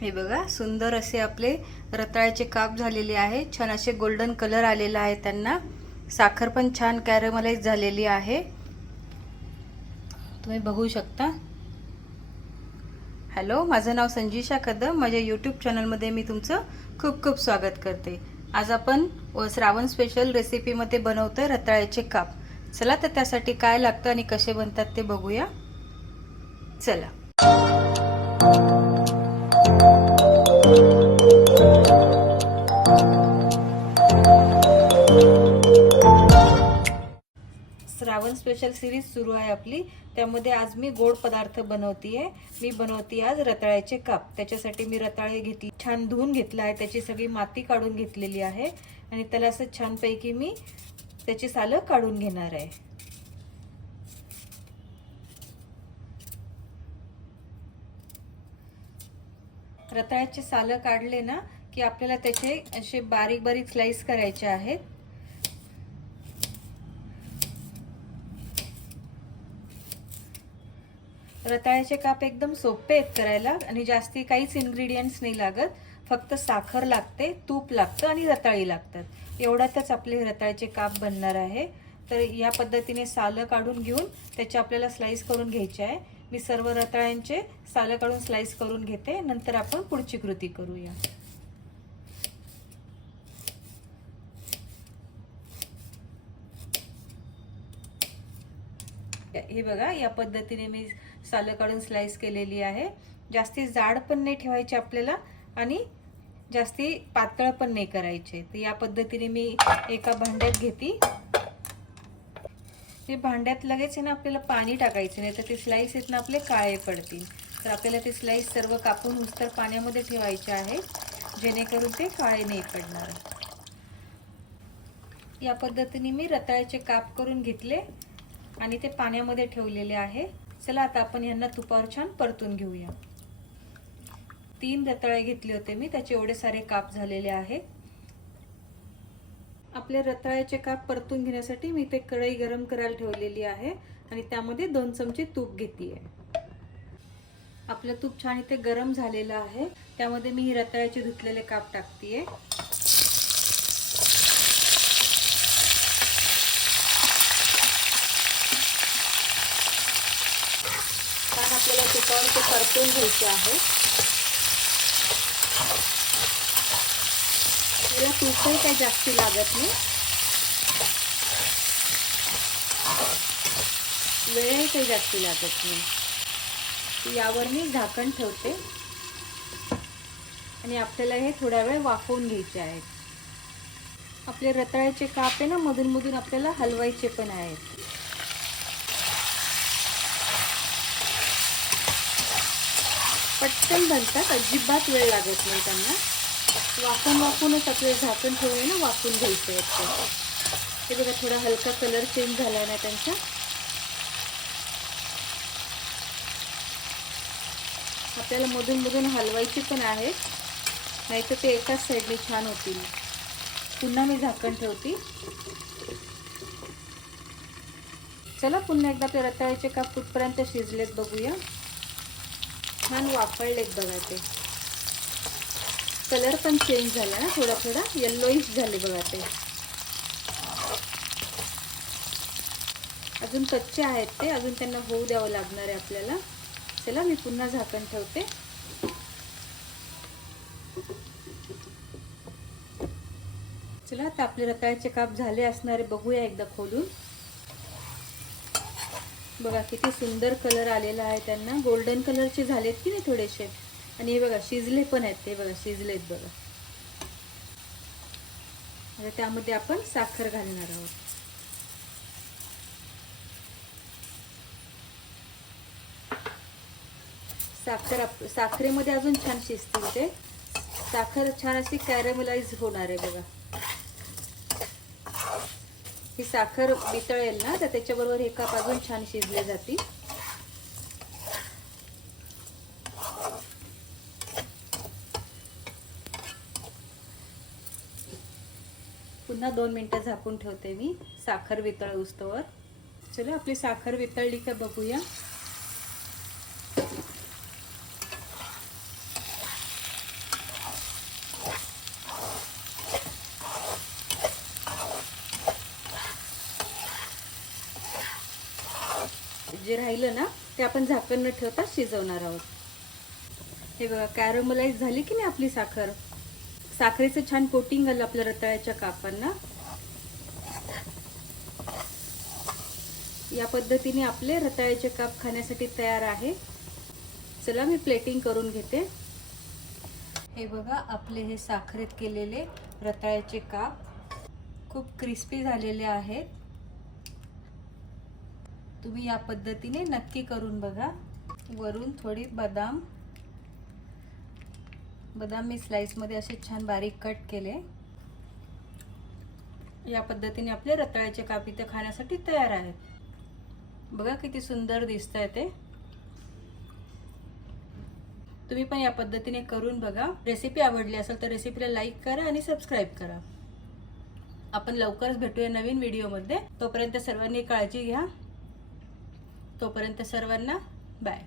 हे बघा सुंदर असे आपले रताळ्याचे काप झालेले आहे. छान असे गोल्डन कलर आलेला आहे त्यांना. साखर पण छान कॅरमलाइज झालेली आहे. तुम्ही बघू शकता. हॅलो माझं नाव संजीशा कदम. माझ्या यूट्यूब चॅनलमध्ये मी तुमचं खूप खूप स्वागत करते. आज आपण श्रावण स्पेशल रेसिपीमध्ये बनवतोय रताळ्याचे काप. चला तर त्यासाठी काय लागतं आणि कसे बनतात ते बघूया. चला. श्रावण स्पेशल सिरीज सुरू आहे आपली. त्यामध्ये आज मी गोड पदार्थ बनवतीये. मी बनवते आज रताळ्याचे काप. त्याच्यासाठी मी रताळे घेतली छान धुवून घेतला आहे. त्याची सगळी माती काढून घेतलेली आहे. आणि त्याला असं छानपैकी मी त्याची सालं काढून घेणार आहे. रताळ्याचे सालं काढले ना की आपल्याला त्याचे असे बारीक बारीक स्लाइस करायचे आहेत. रताळ्याचे काप एकदम सोपे आहेत करायला आणि जास्ती काहीच इन्ग्रेडियंट्स नाही लागत. फक्त साखर लागते तूप लागतं आणि रताळी लागतात. एवढ्यातच आपले रताळ्याचे काप बनणार आहे. तर या पद्धतीने सालं काढून घेऊन त्याचे आपल्याला स्लाईस करून घ्यायचे आहे. मी सर्व रताळ्यांचे सालं काढून स्लाईस करून घेते. नंतर आपण पुढची कृती करूया. हे बघा या पद्धतीने मी सालं काढून स्लाईस केलेली आहे. जास्ती जाड पण नाही ठेवायचे आपल्याला आणि जास्ती पातळ पण नाही करायचे. तर या पद्धतीने मी एका भांड्यात घेते. ते भांड्यात लगेच आहे ना आपल्याला पाणी टाकायचं नाही तर ते स्लाईस आहेत ना आपले काळे पडतील. तर आपल्याला ते स्लाईस सर्व कापून उस्तर पाण्यामध्ये ठेवायचे आहे जेणेकरून ते काळे नाही पडणार. या पद्धतीने मी रताळ्याचे काप करून घेतले आणि ते पाण्यामध्ये ठेवलेले आहे. चला आता आपण यांना तुपावर छान परतून घेऊया. तीन रताळे घेतले होते मी त्याचे एवढे सारे काप झालेले आहेत. आपले रताळ्याचे काप परतून घेण्यासाठी मी ते कढई गरम करायला ठेवलेली आहे आणि त्यामध्ये दोन चमचे तूप घेते आपलं तूप छान इथे गरम झालेलं आहे. त्यामध्ये मी रताळ्याचे धुतलेले काप टाकतेय छान आपल्याला चिकन ते परतून घ्यायचे आहे. याला तूपही काही जास्ती लागत नाही. वेळही काही जास्ती लागत नाही. यावर मी झाकण ठेवते. आणि आपल्याला हे थोड्या वेळ वाफवून घ्यायचे आहेत आपले रताळ्याचे काप आहे ना मधून मधून आपल्याला हलवायचे पण आहेत. पटकन बनतात अजिबात वेळ लागत नाही त्यांना. वाफून वाफूनच आपले झाकण ठेवून ना वाफून घ्यायचे आहेत ते. बघा थोडा हलका कलर चेंज झाला ना त्यांचा. आपल्याला मधून मधून हलवायची पण आहेत नाहीतर ते एकाच साईडने छान होतील. पुन्हा मी झाकण ठेवते. चला पुन्हा एकदा ते रताळ्याचे काप कुठपर्यंत शिजलेत बघूया. छान वापरलेत बघा ते. कलर पण चेंज झाला ना थोडा थोडा. येल्लोईश झाले बघा ते. अजून कच्चे आहेत ते. अजून त्यांना होऊ द्यावं लागणार आहे आपल्याला. चला मी पुन्हा झाकण ठेवते. चला आता आपले रताळ्याचे काप झाले असणारे बघूया एकदा खोलून. बघा किती सुंदर कलर आलेला आहे त्यांना. गोल्डन कलरचे झालेत की नाही थोडेसे? आणि हे बघा शिजले पण आहेत ते बघा शिजलेत बघा. आता त्यामध्ये आपण साखर घालणार आहोत. साखर साखरेमध्ये अजून छान शिजतील ते. साखर छान अशी कॅरेमलाइज होणार आहे बघा. ही साखर वितळेल ना तर त्याच्याबरोबर हे काप अजून छान शिजले जातील. पुन्हा दोन मिनटं झाकून ठेवते मी साखर वितळ उस्तवर चला आपली साखर वितळली का बघूया. जे राहिलं ना ते आपण झाकण न ठेवता शिजवणार आहोत. हे बघा कॅरमलाइज झाली की नाही आपली साखर? साखरेचं छान कोटिंग आलं आपल्या रताळ्याच्या कापांना. या पद्धतीने आपले रताळ्याचे काप खाण्यासाठी तयार आहे. चला मी प्लेटिंग करून घेते. हे बघा आपले हे साखरेत केलेले रताळ्याचे काप खूप क्रिस्पी झालेले आहेत. तुम्ही या पद्धतीने नक्की करून बघा. वरून थोडी बदाम. बदाम मी स्लाईसमध्ये असे छान बारीक कट केले. या पद्धतीने आपले रताळ्याचे काप इथे खाण्यासाठी तयार आहेत. बघा किती सुंदर दिसत आहे ते. तुम्ही पण या पद्धतीने करून बघा. रेसिपी आवडली असेल तर रेसिपीला लाईक करा आणि सबस्क्राईब करा. आपण लवकरच भेटूया नवीन व्हिडिओमध्ये तोपर्यंत सर्वांनी काळजी घ्या. तोपर्यंत सर्वांना बाय.